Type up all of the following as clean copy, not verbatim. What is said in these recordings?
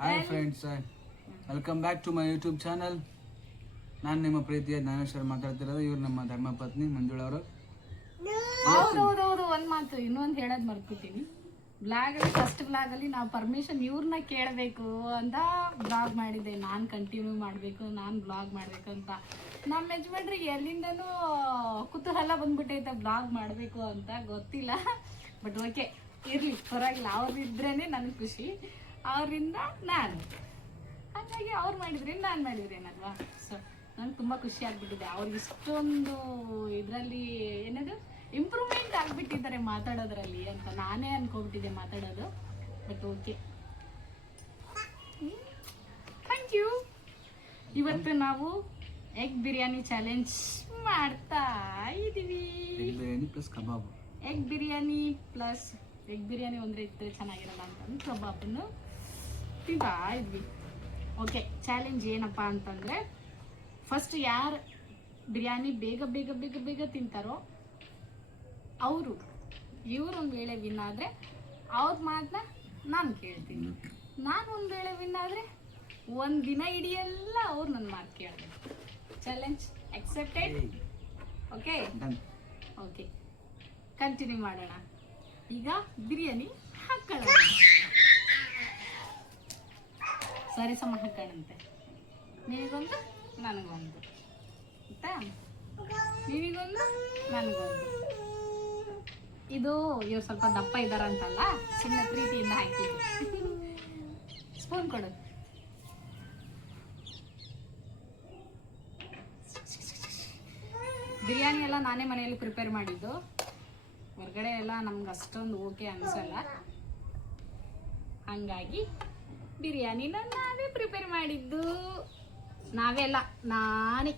Hi friends, welcome back to my YouTube channel. ನಾನು ನಿಮ್ಮ ಪ್ರೀತಿಯ ಜ್ಞಾನೇಶ್ವರ್ ಮಾತಾಡ್ತಿರೋದು. ಇವ್ರು ನಮ್ಮ ಧರ್ಮಪತ್ನಿ ಮಂಜುಳಾ ಅವರು. ಹೌದೌದೌದು, ಒಂದು ಮಾತು ಇನ್ನೊಂದು ಹೇಳೋದು ಮರ್ತ್ಬಿಟ್ಟಿನಿ. ಬ್ಲಾಗಲ್ಲಿ ಫಸ್ಟ್ ಬ್ಲಾಗಲ್ಲಿ ನಾವು ಪರ್ಮಿಷನ್ ಇವ್ರನ್ನ ಕೇಳಬೇಕು ಅಂತ ಬ್ಲಾಗ್ ಮಾಡಿದ್ದೆ. ನಾನು ಕಂಟಿನ್ಯೂ ಮಾಡಬೇಕು, ನಾನು ಬ್ಲಾಗ್ ಮಾಡಬೇಕು ಅಂತ. ನಮ್ಮ ಯಜಮಾನ್ರಿಗೆ ಎಲ್ಲಿಂದನೂ ಕುತೂಹಲ ಬಂದ್ಬಿಟ್ಟೈತೆ ಬ್ಲಾಗ್ ಮಾಡಬೇಕು ಅಂತ, ಗೊತ್ತಿಲ್ಲ. ಬಟ್ ಓಕೆ, ಇರಲಿ, ಪರವಾಗಿಲ್ಲ. ಅವ್ರಿದ್ರೇ ನನಗೆ ಖುಷಿ, ಅವರಿಂದ ನಾನು. ಹಾಗಾಗಿ ಅವ್ರು ಮಾಡಿದ್ರೇನು ನಾನು ಮಾಡಿದ್ರೇನಲ್ವಾ. ಸೊ ನಂಗೆ ತುಂಬ ಖುಷಿ ಆಗಿಬಿಟ್ಟಿದೆ. ಅವ್ರಿಗೆ ಇಷ್ಟೊಂದು ಇದರಲ್ಲಿ ಏನದು ಇಂಪ್ರೂವ್ಮೆಂಟ್ ಆಗಿಬಿಟ್ಟಿದ್ದಾರೆ ಮಾತಾಡೋದ್ರಲ್ಲಿ ಅಂತ ನಾನೇ ಅನ್ಕೊಬಿಟ್ಟಿದ್ದೆ ಮಾತಾಡೋದು. But okay, thank you. ಇವತ್ತು ನಾವು ಎಗ್ ಬಿರಿಯಾನಿ ಚಾಲೆಂಜ್ ಮಾಡ್ತಾ ಇದ್ದೀವಿ. Egg biryani plus kebab. Egg biryani plus egg biryani ಒಂದರೆ ಇದ್ರೆ ಚೆನ್ನಾಗಿರಲ್ಲ ಅಂತಂದು ಕಬಾಬನ್ನು ತಿಂತಾ ಇದ್ವಿ. ಓಕೆ, ಚಾಲೆಂಜ್ ಏನಪ್ಪ ಅಂತಂದರೆ, ಫಸ್ಟ್ ಯಾರು ಬಿರಿಯಾನಿ ಬೇಗ ಬೇಗ ಬೇಗ ಬೇಗ ತಿಂತಾರೋ ಅವರು, ಇವ್ರು ಒಂದು ವೇಳೆ ವಿನ್ ಆದರೆ ಅವ್ರ ಮಾತನ್ನ ನಾನು ಕೇಳ್ತೀನಿ. ನಾನು ಒಂದು ವೇಳೆ ವಿನ್ ಆದರೆ ಒಂದು ದಿನ ಇಡಿಯೆಲ್ಲ ಅವ್ರು ನನ್ನ ಮಾತು ಕೇಳಬೇಕು. Challenge accepted? Okay okay, continue ಮಾಡೋಣ. ಈಗ ಬಿರಿಯಾನಿ ಹಾಕೊಳ್ಳೋಣ. ಸರಿ ಸಮ ಹಾಕೋಣಂತೆ. ನಿನಗೊಂದು ನನಗೊಂದು, ಆಯ್ತಾ? ನಿನಗೊಂದು ನನಗೊಂದು. ಇದು ಇವ್ರು ಸ್ವಲ್ಪ ದಪ್ಪ ಇದ್ದಾರಂತಲ್ಲ, ಸುಮ್ಮನೆ ಪ್ರೀತಿಯಿಂದ ಹಾಕಿದ್ದು. ಸ್ಪೂನ್ ಕೊಡು. ಬಿರಿಯಾನಿ ಎಲ್ಲ ನಾನೇ ಮನೆಯಲ್ಲಿ ಪ್ರಿಪೇರ್ ಮಾಡಿದ್ದು. ಹೊರಗಡೆ ಎಲ್ಲ ನಮ್ಗೆ ಅಷ್ಟೊಂದು ಓಕೆ ಅನಿಸಲ್ಲ. ಹಾಗಾಗಿ ಬಿರಿಯಾನಿನ ನಾವೇ ಪ್ರಿಪೇರ್ ಮಾಡಿದ್ದು. ನಾವೇ ಅಲ್ಲ, ನಾನೇ.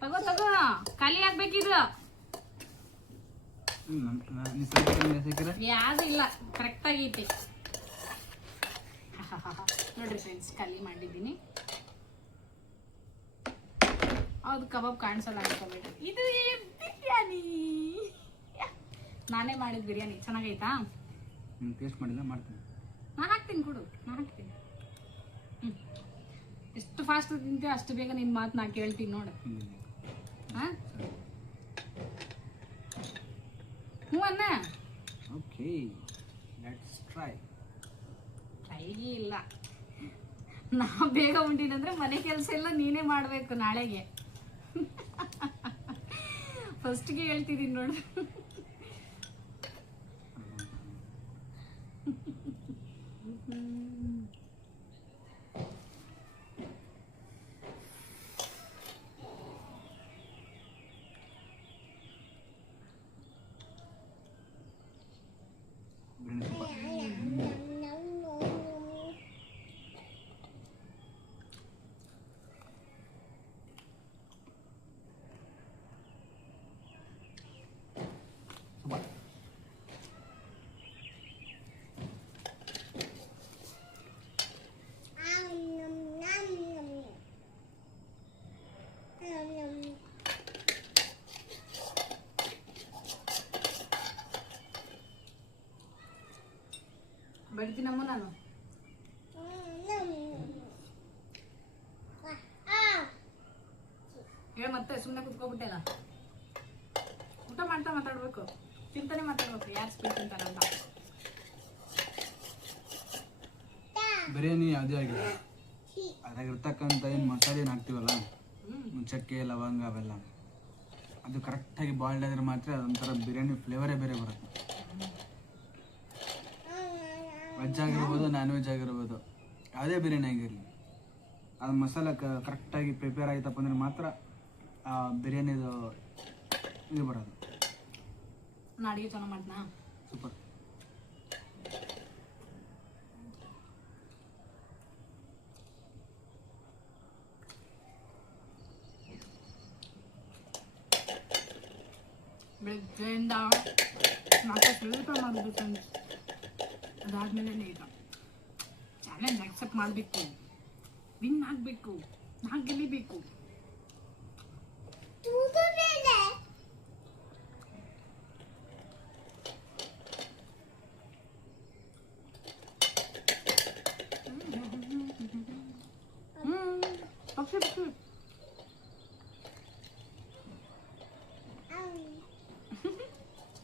ತಗೋ ತಗೋ, ಖಾಲಿ ಆಗ್ಬೇಕಿದು. ಯಾವುದು ಇಲ್ಲ, ಕರೆಕ್ಟ್ ಆಗೈತಿ. ನೋಡ್ರಿ ಫ್ರೆಂಡ್ಸ್, ಖಾಲಿ ಮಾಡಿದ್ದೀನಿ. ಹೌದು, ಕಬಾಬ್ ಕಾಣಿಸಲ್ಲ ಅನ್ಕೋಬೇಡಿ. ಇದು ಬಿರಿಯಾನಿ ನಾನೇ ಮಾಡಿದ ಬಿರಿಯಾನಿ. ಚೆನ್ನಾಗೈತಾ? ಟೇಸ್ಟ್ ಮಾಡಿಲ್ಲ, ಮಾಡ್ತೀನಿ. ನಾನು ಹಾಕ್ತೀನಿ, ಕೊಡು, ನಾನು ಹಾಕ್ತೀನಿ. ಎಷ್ಟು ಫಾಸ್ಟ್ ತಿಂತೀವಿ ಅಷ್ಟು ಬೇಗ ನಿನ್ನ ಮಾತು ನಾ ಕೇಳ್ತೀನಿ ನೋಡು. ಹಾಂ, ಹ್ಞೂ ಅಣ್ಣ. Okay, let's try. ಟ್ರೈಗೆ ಇಲ್ಲ, ನಾ ಬೇಗ ಉಂಟಿನಂದ್ರೆ ಮನೆ ಕೆಲಸ ಎಲ್ಲ ನೀನೇ ಮಾಡಬೇಕು ನಾಳೆಗೆ. ಫಸ್ಟ್ಗೆ ಹೇಳ್ತಿದ್ದೀನಿ ನೋಡು. ಬಡ್ತೀನಮ್ಮ ನಾನು. ಹೇಳ ಮತ್ತೆ, ಸುಮ್ಮನೆ ಕುತ್ಕೊಬಿಟ್ಟೆಲ್ಲ. ಊಟ ಮಾಡ್ತಾ ಮಾತಾಡ್ಬೇಕು, ತಿಂತಾನೆ ಮಾತಾಡ್ಬೇಕು. ಯಾರು ಸ್ಪೀಡ್ ತಿಂತಾರಂತ. ಬಿರಿಯಾನಿ ಯಾವುದೇ ಆಗಿಲ್ಲ, ಅದಾಗಿರ್ತಕ್ಕಂಥ ಏನು ಮಸಾಲೆ ಏನು ಹಾಕ್ತೀವಲ್ಲ, ಚಕ್ಕೆ ಲವಂಗ ಅವೆಲ್ಲ, ಅದು ಕರೆಕ್ಟಾಗಿ ಬಾಯ್ಲ್ಡ್ ಆದರೆ ಮಾತ್ರ ಅದೊಂಥರ ಬಿರಿಯಾನಿ ಫ್ಲೇವರೇ ಬೇರೆ ಬರುತ್ತೆ. ವೆಜ್ ಆಗಿರ್ಬೋದು, ನಾನ್ ವೆಜ್ ಆಗಿರ್ಬೋದು, ಯಾವುದೇ ಬಿರಿಯಾನಿ ಆಗಿರಲಿ, ಅದು ಮಸಾಲೆ ಕರೆಕ್ಟಾಗಿ ಪ್ರಿಪೇರ್ ಆಯ್ತಪ್ಪ ಅಂದ್ರೆ ಮಾತ್ರ ಆ ಬಿರಿಯಾನಿದು ಇದು ಬರೋದು. ನಾನು ಅಡುಗೆ ಚೆನ್ನಾಗಿ ಮಾಡ್ತೀನಾ? ಸೂಪರ್. ಬೆಳಗ್ಗೆಯಿಂದ ನಾಲ್ಕು ಸ್ವಲ್ಪ ಮಾಡೋದು ಫ್ರೆಂಡ್ಸ್. ಅದಾದ್ಮೇಲೆ ಈಗ ಚಾಲೆಂಜ್ ಅಕ್ಸೆಪ್ಟ್ ಮಾಡಬೇಕು, ವಿನ್ ಆಗಬೇಕು, ನಾನು ಗೆಲ್ಲಿಬೇಕು. ಪಕ್ಷಿ ಪಕ್ಷಿ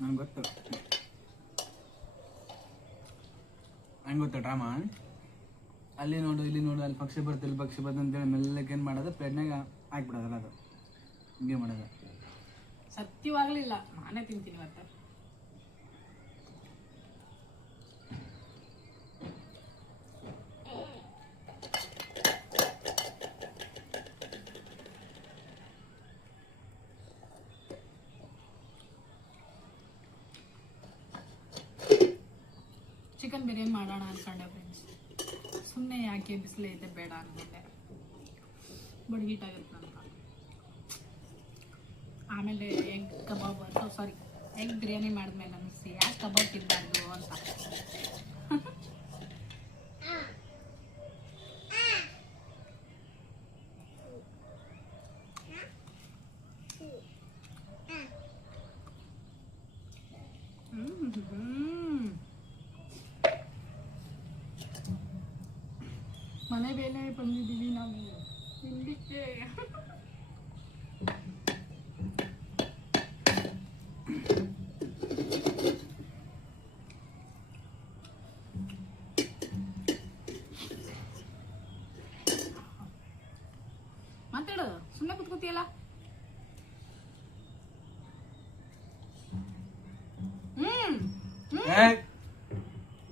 ನಂಗೆ ಗೊತ್ತು ಹಂಗೆ ಗೊತ್ತಾ ಡ್ರಾಮಾ ಅಲ್ಲಿ ನೋಡು ಇಲ್ಲಿ ನೋಡು ಅಲ್ಲಿ ಪಕ್ಷಿ ಬರ್ತು ಇಲ್ಲಿ ಪಕ್ಷಿ ಬರ್ತು ಅಂತೇಳಿ ಮೆಲ್ಲಕ್ಕೆ ಏನು ಮಾಡೋದು ಪ್ಲೇಟ್ನಾಗ ಹಾಕ್ಬಿಡೋದಲ್ಲ ಅದು ಹಿಂಗೆ ಮಾಡೋದು ಸತ್ಯವಾಗ್ಲಿಲ್ಲ ನಾನೇ ತಿಂತೀನಿ ಇವತ್ತು ಚಿಕನ್ ಬಿರಿಯಾನಿ ಮಾಡೋಣ ಅನ್ಕೊಂಡೆ ಫ್ರೆಂಡ್ಸ್ ಸುಮ್ಮನೆ ಯಾಕೆ ಬಿಸಿಲು ಐತೆ ಬೇಡ ಅಂದ್ಬಿಟ್ಟೆ ಬಟ್ ಹೀಟ್ ಆಗಿರುತ್ತೆ ಅಂತ ಆಮೇಲೆ ಎಗ್ ಕಬಾಬ್ ಅಂತ ಸಾರಿ ಎಗ್ ಬಿರಿಯಾನಿ ಮಾಡಿದ್ಮೇಲೆ ಅನಿಸಿ ಯಾಕೆ ಕಬಾಬ್ ತಿನ್ನಬಾರ್ದು ಅಂತ ಮನೆ ಬೇಲೆ ಬಂದಿದ್ದೀವಿ ನಾವು ತಿಂದಿಕ್ಕೆ ಮಾತಾಡು ಸುಮ್ಮನೆ ಕೂತ್ಕೋತಿಯಲ್ಲ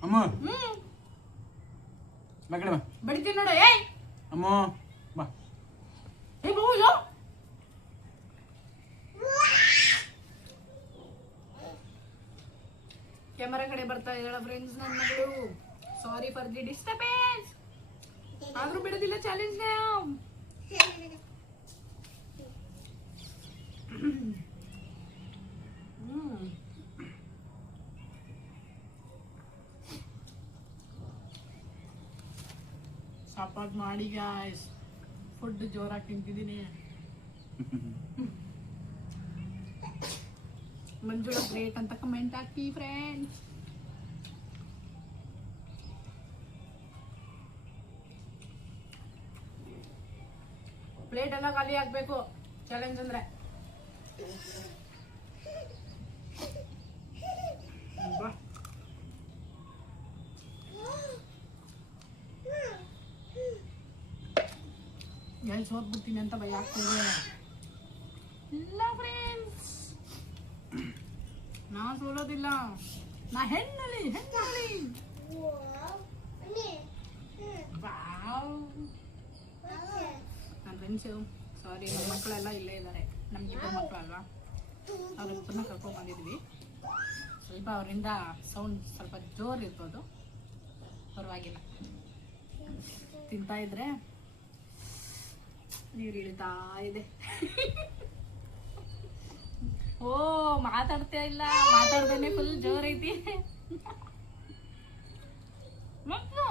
ಅಮ್ಮ ಬಾ ಕಡೆ ಬಾ ಬಡಿತೀನಿ ನೋಡು ಏಯ್ ಅಮ್ಮ ಬಾ ಏ ಬೋಯೋ ಕ್ಯಾಮರಾ ಕಡೆ ಬರ್ತಾ ಇದ್ದಾಳ ಫ್ರೆಂಡ್ಸ್ ನನ್ನ ಮಗಳು ಸಾರಿ ಫಾರ್ ದಿ ಡಿಸ್ಟರ್ಬೆನ್ಸ್ ಆದ್ರೂ ಬಿಡೋದಿಲ್ಲ ಚಾಲೆಂಜ್ ಸಪೋರ್ಟ್ ಮಾಡಿ ಗಾಯ್ಸ್ ಫುಡ್ ಜೋರಾಗಿ ತಿಂತಿದ್ದೀನಿ ಮಂಜುಳ ಗ್ರೇಟ್ ಅಂತ ಕಮೆಂಟ್ ಹಾಕಿ ಫ್ರೆಂಡ್ಸ್ ಪ್ಲೇಟ್ ಎಲ್ಲ ಖಾಲಿ ಆಗ್ಬೇಕು ಚಾಲೆಂಜ್ ಅಂದ್ರೆ ಎಲ್ಲಿ ಸೋತ್ಬಿಡ್ತೀನಿ ಅಂತ ಭಯ ಆಗ್ತಿದೆ ಇಲ್ಲ ಫ್ರೆಂಡ್ಸ್ ನಾ ಸೋಲೋದಿಲ್ಲ ನಾ ಹೆಣ್ಣಲ್ಲಿ ನನ್ನ ಫ್ರೆಂಡ್ಸು ಸಾರಿ ನಮ್ಮ ಮಕ್ಕಳೆಲ್ಲ ಇಲ್ಲೇ ಇದ್ದಾರೆ ನಮ್ಗೆ ಇಬ್ಬರು ಮಕ್ಕಳು ಅಲ್ವಾ ಅವ್ರಿಬ್ಬರನ್ನ ಕರ್ಕೊಂಡು ಬಂದಿದ್ವಿ ಸ್ವಲ್ಪ ಅವರಿಂದ ಸೌಂಡ್ ಸ್ವಲ್ಪ ಜೋರು ಇರ್ಬೋದು ಪರವಾಗಿಲ್ಲ ತಿಂತಾ ಇದ್ರೆ ನೀರು ಇಳಿತಾ ಇದೆ ಓ ಮಾತಾಡ್ತಾ ಇಲ್ಲ ಮಾತಾಡ್ದೇನೆ ಫುಲ್ ಜೋರ್ ಐತಿ ಮತ್ತು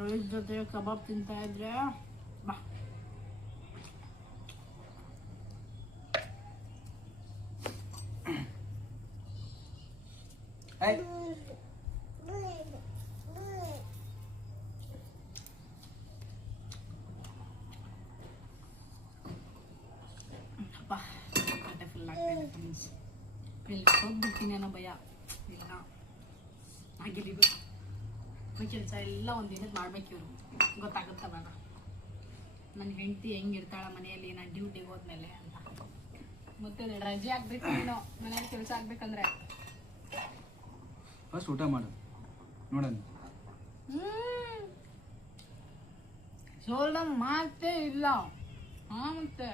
ರೈಸ್ ಜೊತೆ ಕಬಾಬ್ ತಿಂತಾ ಇದ್ರೆ ಬಾ ಫುಲ್ ಆಗ್ತಾಯಿದೆ ಫ್ರೆಂಡ್ಸ್ ಇಲ್ಲಿ ಹೋಗ್ಬಿಡ್ತೀನಿ ಅನ್ನೋ ಭಯ ಇಲ್ಲ ನಾ ಗೆಲ್ಲಿಬೇಕು ಕೆಲಸ ಎಲ್ಲ ಒಂದು ದಿನಕ್ಕೆ ಮಾಡ್ಬೇಕು ಇವರು ಗೊತ್ತಾಗುತ್ತವಾಗ ನನ್ನ ಹೆಂಡತಿ ಹೆಂಗಿರ್ತಾಳ ಮನೆಯಲ್ಲಿ ನಾನು ಡ್ಯೂಟಿಗೆ ಹೋದ್ಮೇಲೆ ಅಂತ ಮತ್ತೆ ರಜೆ ಆಗ್ಬೇಕು ನೀನು ಮನೇಲಿ ಕೆಲಸ ಆಗ್ಬೇಕಂದ್ರೆ ಫಸ್ಟ್ ಊಟ ಮಾಡು ನೋಡೋಣ ಸೋಲ್ಡ ಮಾತೇ ಇಲ್ಲ ಮತ್ತೆ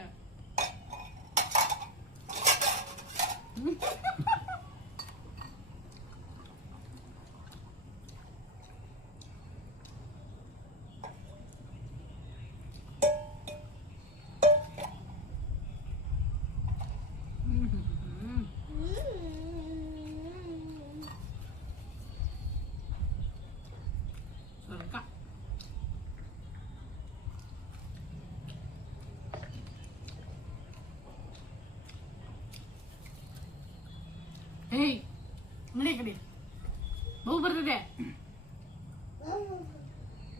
ಹೇಯ್ ನಡಿ ಕಡೆ ಬಹು ಬರ್ತಿದೆ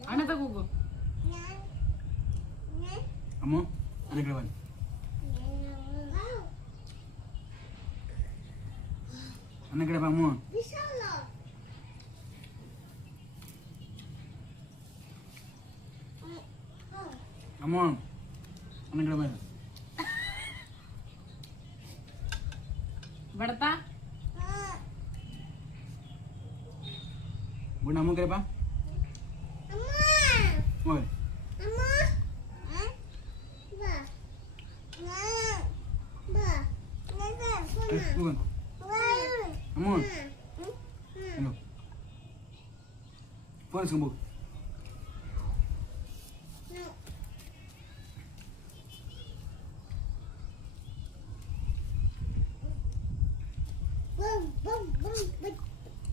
ಅಣ್ಣ ತಗೋಗು ಅಮ್ಮ ಅದೇ ಕಡೆ ಬನ್ನಿ ಅನ್ನ ಕಡೆ ಬಾ ಅಮ್ಮ ಅಮ್ಮ ಅನ್ನ ಕಡೆ ಬಾ ಬಡತಾ ಗುಣ ಅಮ್ಮ ಕಡೆ ಬಾ ಹೋಗಿ ಹೋಗೋಣ ಅಮ್ಮ ಹಲೋ ಫೋನ್ ಇಸ್ಕೊಂಬೋಗು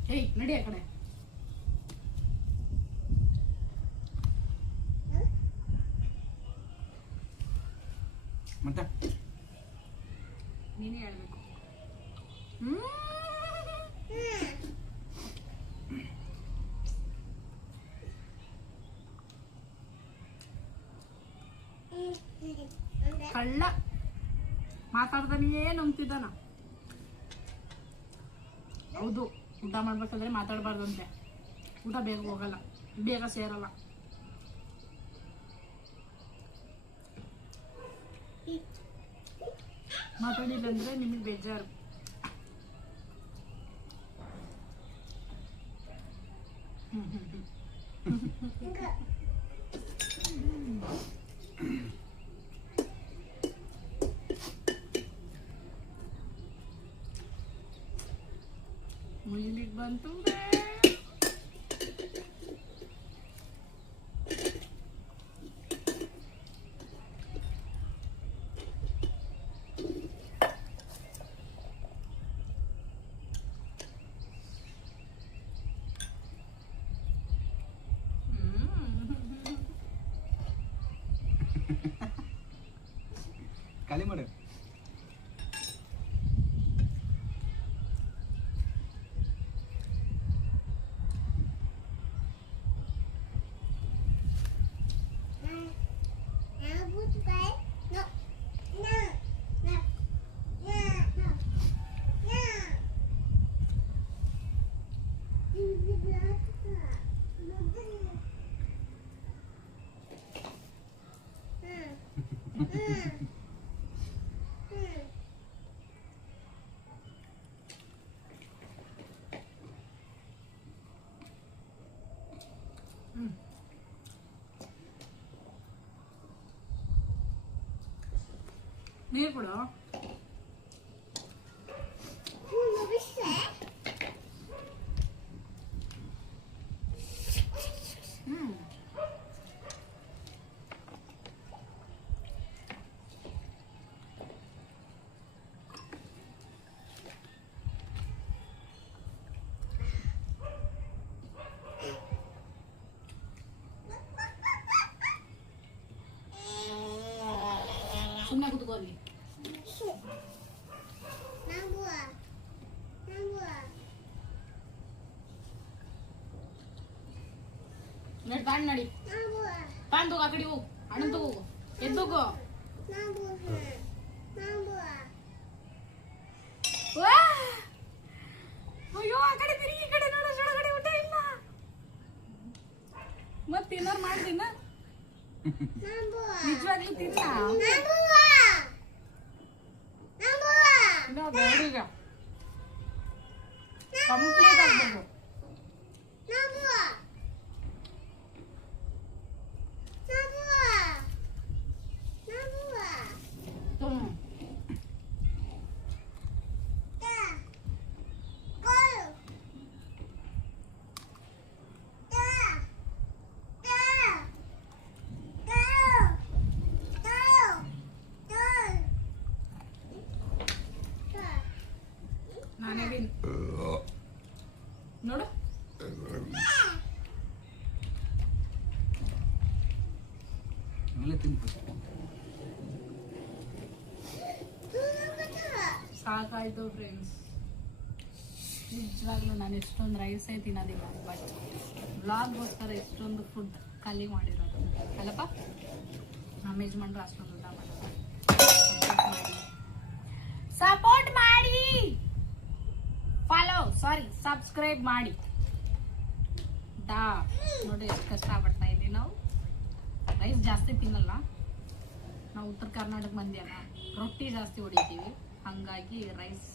ಹೇಯ್ ನಡಿ ಆ ಕಡೆ ಮತ್ತೆ ನೀನೇ ಹೇಳ್ಬೇಕು ಕಳ್ಳ ಮಾತಾಡ್ದಾನಿಯೇ ನಂಬ್ತಿದ್ದಾನ ಹೌದು ಊಟ ಮಾಡ್ಬೇಕಾದ್ರೆ ಮಾತಾಡಬಾರ್ದಂತೆ ಊಟ ಬೇಗ ಹೋಗಲ್ಲ ಬೇಗ ಸೇರಲ್ಲ ಮಾತಾಡಿಲ್ಲ ಅಂದ್ರೆ ನಿಮಗೆ ಬೇಜಾರು ಮುಗಿಲಿಕ್ಕೆ ಬಂತು ಖಾಲಿ ಮಾಡು ನೀರು ಕೊಡು ಸುಮ್ಮನೆ ಕೂತ್ಕೋ ಅಲ್ಲಿ ನಡಿ ತಾಂಡ್ ನಡಿ ತಾಂಡ್ ತಗೋ ಆ ಕಡೆ ಹೋಗು ಅಣ್ಣನ್ ತಗೋ ಎದ್ದೋಗು ಅಯ್ಯೋ ಆ ಕಡೆ ತಿರುಗಿ ಈ ಕಡೆ ನೋಡು ಒಳಗಡೆ ಊಟ ಇಲ್ಲ ಮತ್ತೆ ಏನಾರು ಮಾಡ್ದಿನ ನಿಜವಾಗ್ಲೂ ತಿನ್ನ ಬೇಡ ಈಗ ಕಂಪ್ಲೀಟ್ ಆಗ್ಬೇಕು ನಾನೇ ಬಿನ್ ನೋಡು ಎಲ್ಲ ತಿಂತು ಸಾಕಾಯ್ತು ಫ್ರೆಂಡ್ಸ್ ನಿಜವಾಗ್ಲೂ ನಾನು ಎಷ್ಟೊಂದು ರೈಸೇ ತಿನ್ನೋದಿಲ್ಲ, ಬಟ್ ವ್ಲಾಗ್ಗೋಸ್ಕರ ಎಷ್ಟೊಂದು ಫುಡ್ ಖಾಲಿ ಮಾಡಿರೋದು ಅಲ್ಲಪ್ಪ. ನಮ್ಮ ಯಜಮಾನ್ರು ಅಷ್ಟೊಂದು ಊಟ ಮಾಡೋದು. ಸಪೋರ್ಟ್ ಮಾಡಿ, ಸಬ್ಸ್ಕ್ರೈಬ್ ಮಾಡಿ. ನೋಡಿ ಎಷ್ಟು ಕಷ್ಟಪಡ್ತಾ ಇದ್ದೀವಿ ನಾವು. ರೈಸ್ ಜಾಸ್ತಿ ತಿನ್ನಲ್ಲ ನಾವು, ಉತ್ತರ ಕರ್ನಾಟಕ ಮಂದಿ ಅಲ್ಲ, ರೊಟ್ಟಿ ಜಾಸ್ತಿ ಹೊಡಿತೀವಿ, ಹಂಗಾಗಿ ರೈಸ್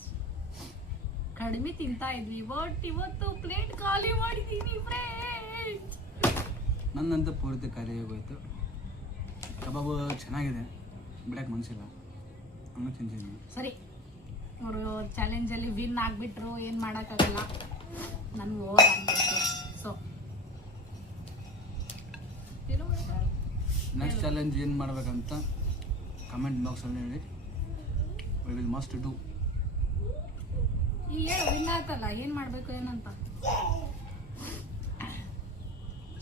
ಕಡಿಮೆ ತಿಂತಾ ಇದ್ವಿ. ಬಟ್ ಇವತ್ತು ಪ್ಲೇಟ್ ಖಾಲಿ ಮಾಡಿದ್ದೀನಿ ಫ್ರೆಂಡ್ಸ್. ನನ್ನಂತೂ ಪೂರ್ತಿ ಖಾಲಿ ಹೋಗೋಯ್ತು. ಕಬಾಬು ಚೆನ್ನಾಗಿದೆ, ಬಿಡಕ್ಕೆ ಮನಸ್ಸಿಲ್ಲ, ಹಂಗೆ ತಿಂತೀನಿ. ಸರಿ, ಅವರು ಚಾಲೆಂಜಲ್ಲಿ ವಿನ್ ಆಗಿಬಿಟ್ರು, ಏನು ಮಾಡೋಕ್ಕಾಗಲ್ಲ, ನನಗೆ ಓವರ್ ಆಗಿಬಿಟ್ರು. ಸೊ ನೆಕ್ಸ್ಟ್ ಚಾಲೆಂಜ್ ಏನು ಮಾಡ್ಬೇಕಂತ ಕಮೆಂಟ್ ಬಾಕ್ಸಲ್ಲಿ ಹೇಳಿ. We will must do. ಈಗ ಹೇಳು, ವಿನ್ ಆಗ್ತಲ್ಲ, ಏನು ಮಾಡಬೇಕು ಏನಂತ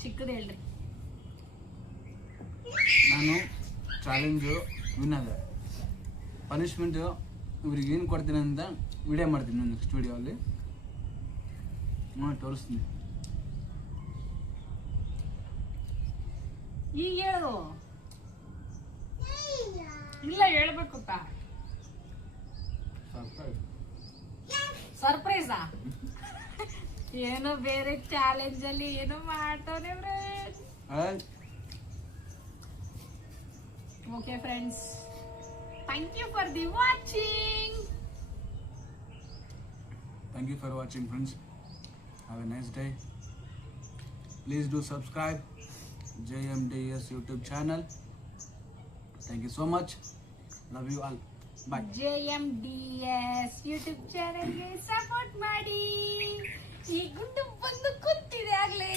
ಚಿಕ್ಕದು ಹೇಳ್ರಿ. ನಾನು ಚಾಲೆಂಜು ವಿನ್ ಆದ, ಪನಿಷ್ಮೆಂಟು ಇವ್ರಿಗೆ ಏನು ಕೊಡ್ತೀನಿ ಅಂತ ವಿಡಿಯೋ ಮಾಡ್ತೀನಿ ನಾನು ನೆಕ್ಸ್ಟ್ ವಿಡಿಯೋಲ್ಲಿ ತೋರಿಸ್ತೀನಿ. ಈಗ ಹೇಳು. ಇಲ್ಲ ಹೇಳ್ಬೇಕು ಸರ್ಪ್ರೈಸಾ? ಏನೋ ಬೇರೆ ಚಾಲೆಂಜ್ ಅಲ್ಲಿ ಏನೋ ಮಾಡ್ತಾನೆ friends. Okay friends, thank you for the watching. Thank you for watching, friends. Have a nice day. Please do subscribe JMDS YouTube channel. Thank you so much. Love you all. Bye. JMDS YouTube ಚಾನೆಲ್ಗೆ support ಮಾಡಿ. ಈ ಗುಂಡು ಬಂದು ಕೂತಿದೆ ಆಗ್ಲೇ.